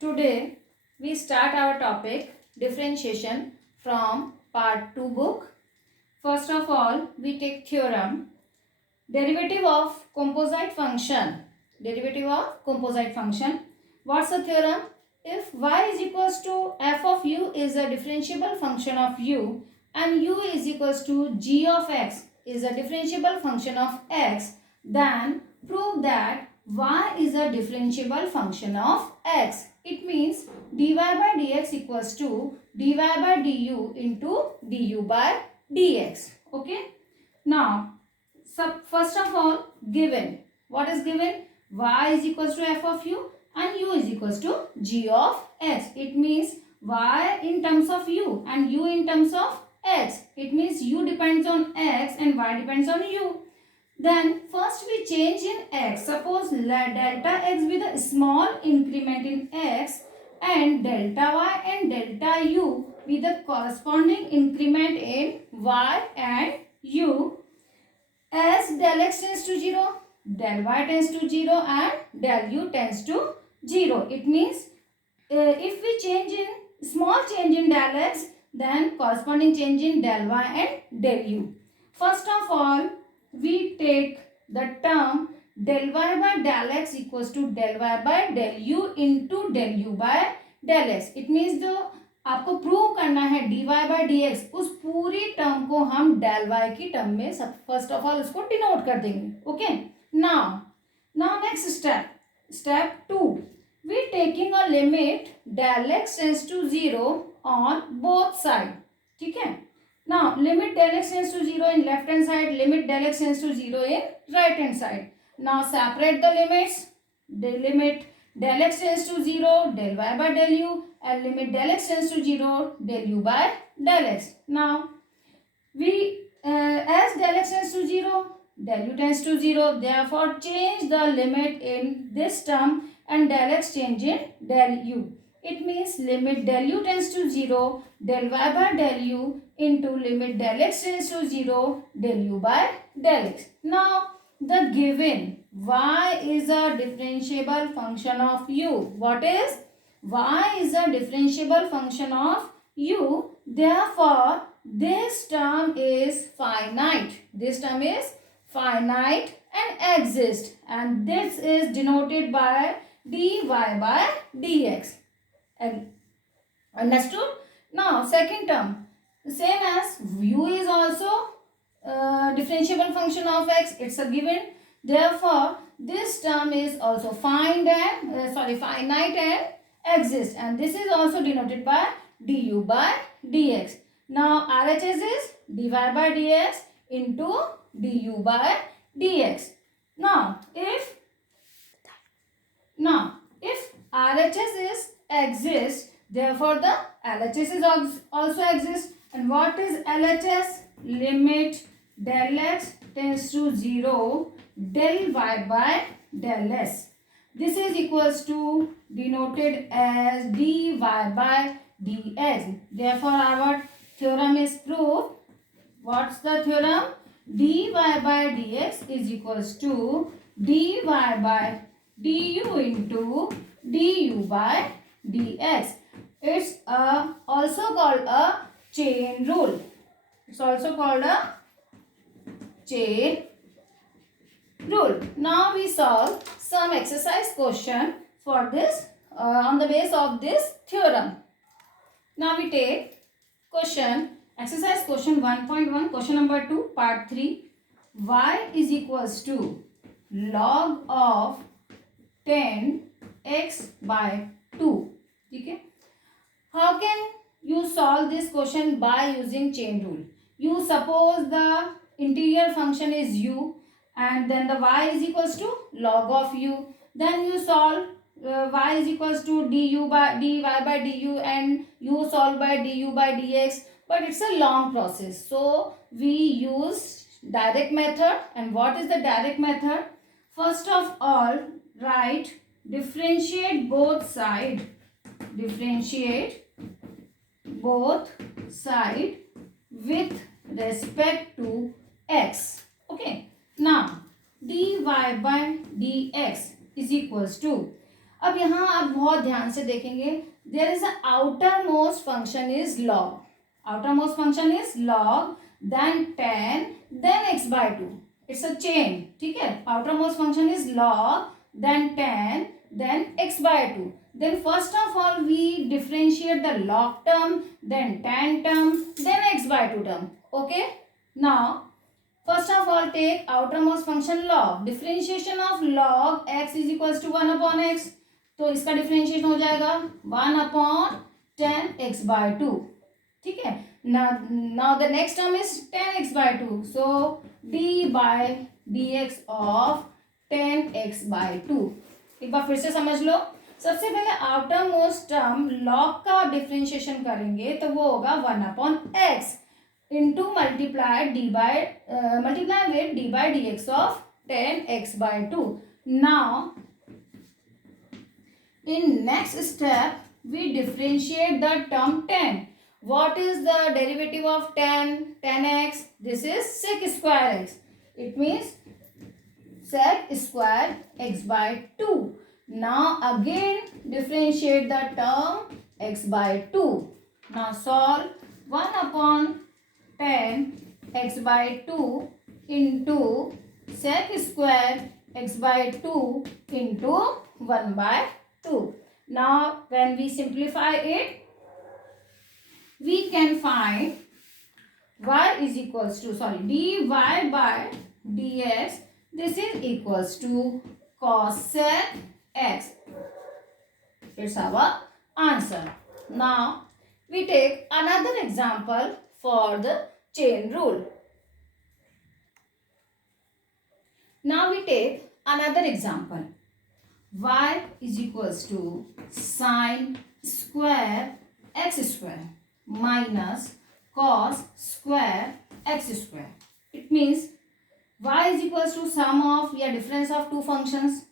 Today we start our topic differentiation from part 2 book. First of all, we take theorem. Derivative of composite function. Derivative of composite function. What's the theorem? If y is equals to f of u is a differentiable function of u and u is equals to g of x is a differentiable function of x, then prove that y is a differentiable function of x. It means dy by dx equals to dy by du into du by dx. Okay. Now, first of all, given. What is given? Y is equals to f of u and u is equals to g of x. It means y in terms of u and u in terms of x. It means u depends on x and y depends on u. Then first we change in x. Suppose let delta x be the small increment in x and delta y and delta u be the corresponding increment in y and u. As del x tends to 0, del y tends to 0 and del u tends to 0. It means if we change in small change in del x, then corresponding change in del y and del u. First of all, we take the term del y by del x equals to del y by del u into del u by del x. It means the आपको prove करना है dy by d x, उस पूरी term को हम del Y की term में सब फर्स्ट ऑफ ऑल उसको डिनोट कर देंगे. Okay. Now next step 2, we taking a limit del x tends to 0 on both side. ठीक है. Now limit del x tends to 0 in left hand side, limit del x tends to 0 in right hand side. Now separate the limits. The limit del x tends to 0, del y by del u, and limit del x tends to 0, del u by del x. Now, we as del x tends to 0, del u tends to 0, therefore change the limit in this term and del x change in del u. It means limit del u tends to 0, del y by del u into limit del x tends to 0, del u by del x. Now, the given y is a differentiable function of u. What is? Y is a differentiable function of u. Therefore, this term is finite. This term is finite and exists. And this is denoted by dy by dx. Understood? Now, second term. Same as u is also differentiable function of x. It's a given. Therefore, this term is also finite and exists, and this is also denoted by du by dx. Now, RHS is dy by dx into du by dx. Now, if RHS is exists, therefore the LHS is also exists. And what is LHS? Limit del x tends to 0, del y by del s. This is equals to denoted as dy by dx. Therefore, our theorem is proved. What's the theorem? Dy by dx is equals to dy by du into du by dx. It's also called a chain rule. It's also called a chain rule. Now we solve some exercise question for this on the base of this theorem. Now we take exercise question 1.1, question number 2, part 3. Y is equals to log of 10x by 2. Okay. How can you solve this question by using chain rule? You suppose the interior function is u and then the y is equals to log of u. Then you solve y is equals to dy by du and u solve by du by dx. But it's a long process. So, we use direct method. And what is the direct method? First of all, write differentiate both sides. Differentiate both sides with respect to x. Okay. Now, dy by dx is equals to अब यहाँ आप बहुत ध्यान से देखेंगे, there is a outermost function is log, outermost function is log, then 10, then x by 2. It's a chain, ठीक है. Outermost function is log, then 10, then x by 2. Then first of all we differentiate the log term, then tan term, then x by 2 term. Okay. Now first of all take outermost function log. Differentiation of log x is equals to 1 upon x. तो इसका differentiation हो जाएगा 1 upon 10x by 2. ठीक है. Now the next term is 10x by 2. So d by dx of 10x by 2. एक बार फिर से समझ लो. सबसे पहले आउटर मोस्ट टर्म लॉग का डिफरेंशिएशन करेंगे तो वो होगा 1 upon x into multiply with d by d x of 10x by 2. Now in next step we differentiate the term 10. What is the derivative of 10? 10x. This is sec square x. It means sec square x by 2. Now again differentiate the term x by 2. Now solve 1 upon 10 x by 2 into sec square x by 2 into 1 by 2. Now when we simplify it, we can find y is equals to, dy by dx. This is equals to cos sec x. It's our answer. Now we take another example for the chain rule. Now we take another example. Y is equals to sin square x square minus cos square x square. It means y is equals to sum of difference of two functions.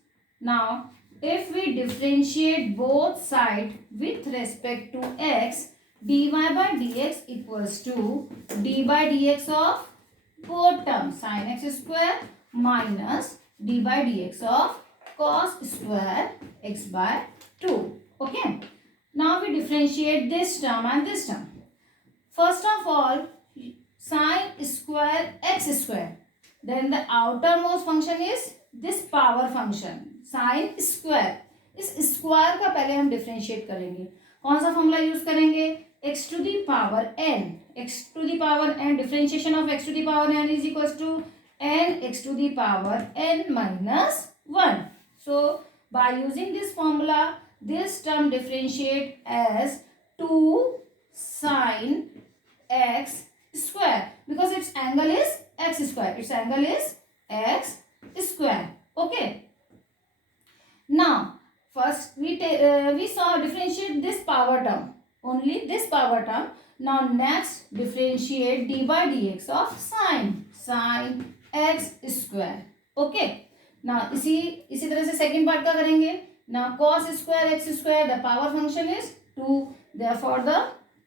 Now if we differentiate both sides with respect to x, dy by dx equals to d by dx of both terms sin x square minus d by dx of cos square x by 2. Okay. Now we differentiate this term and this term. First of all, sin square x square. Then the outermost function is this power function sin square. इस square का पहले हम differentiate करेंगे. कौन सा formula use करेंगे? x to the power n. x to the power n. Differentiation of x to the power n is equals to n x to the power n minus 1. So by using this formula, this term differentiate as 2 sin x square because its angle is x square. Its angle is x square. Okay. Now first we saw differentiate this power term, only this power term. Now next differentiate d by dx of sin x square. Okay. Now इसी तरह से second part का करेंगे. Now cos square x square, the power function is 2. Therefore the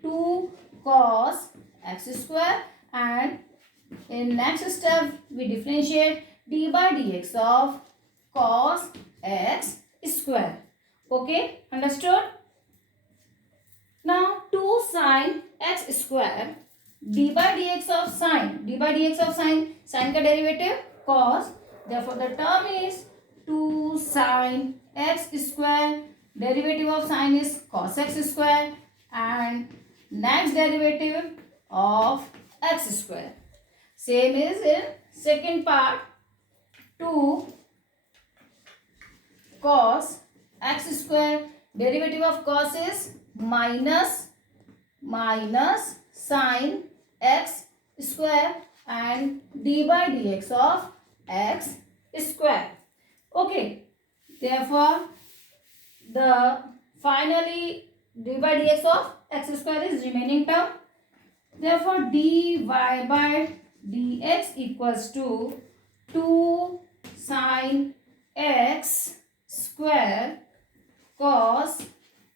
2 cos x square, and in next step we differentiate d by dx of cos x square. Okay, understood? Now 2 sin x square d by dx of sin का derivative cos. Therefore the term is 2 sin x square. Derivative of sin is cos x square, and next derivative of x square. Same is in second part. 2 cos x square. Derivative of cos is minus sin x square and d by dx of x square. Okay. Therefore the finally d by dx of x square is remaining term. Therefore dy by dx equals to 2 sin x square cos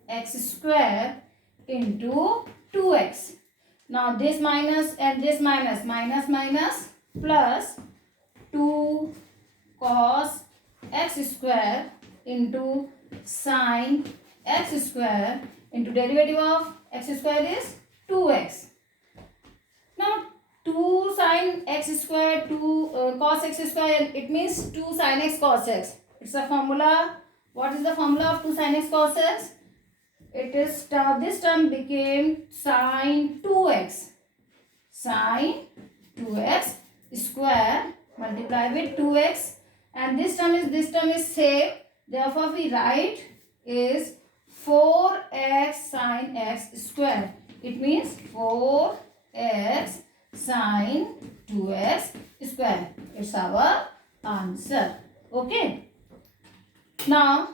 x square into 2x. Now this minus and this minus plus 2 cos x square into sine x square into derivative of x square is 2x. Now 2 sine x square, 2 cos x square, it means 2 sine x cos x. It's a formula. What is the formula of 2 sine x cos x? It is this term became sine 2x. Sine 2x square multiply with 2x, and this term is same. Therefore, we write is 4x sine x square. It means 4x sine 2x square. It's our answer. Okay. Now,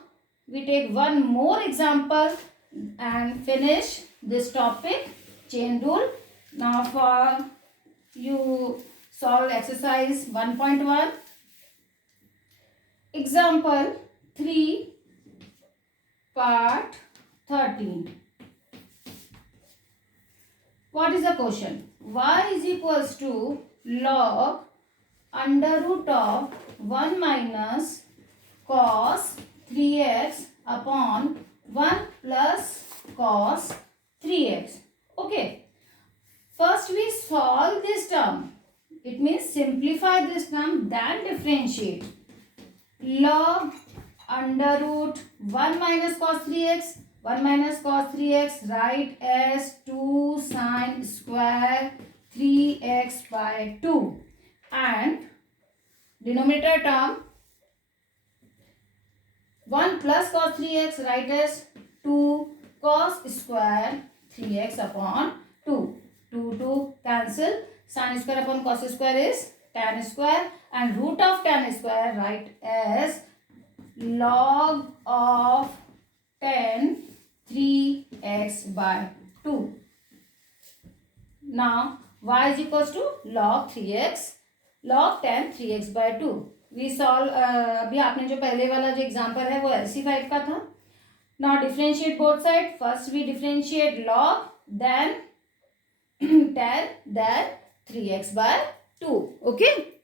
we take one more example and finish this topic, chain rule. Now, for you solve exercise 1.1. Example 3, part 13. What is the question? Y is equals to log under root of 1 minus cos 3x upon 1 plus cos 3x. Okay. First we solve this term. It means simplify this term, then differentiate. Log under root 1 minus cos 3x. 1 minus cos 3x write as 2 sine square 3x by 2. And denominator term 1 plus cos 3x write as 2 cos square 3x upon 2. 2 cancel. Sin square upon cos square is tan square, and root of tan square write as log of tan 3x by 2. Now y is equals to log 3x, log tan 3x by 2. We solve अभी आपने जो पहले वाला जो example है वो LC5 का था. Now differentiate both sides. First we differentiate log, then tan, then 3x by 2. Okay.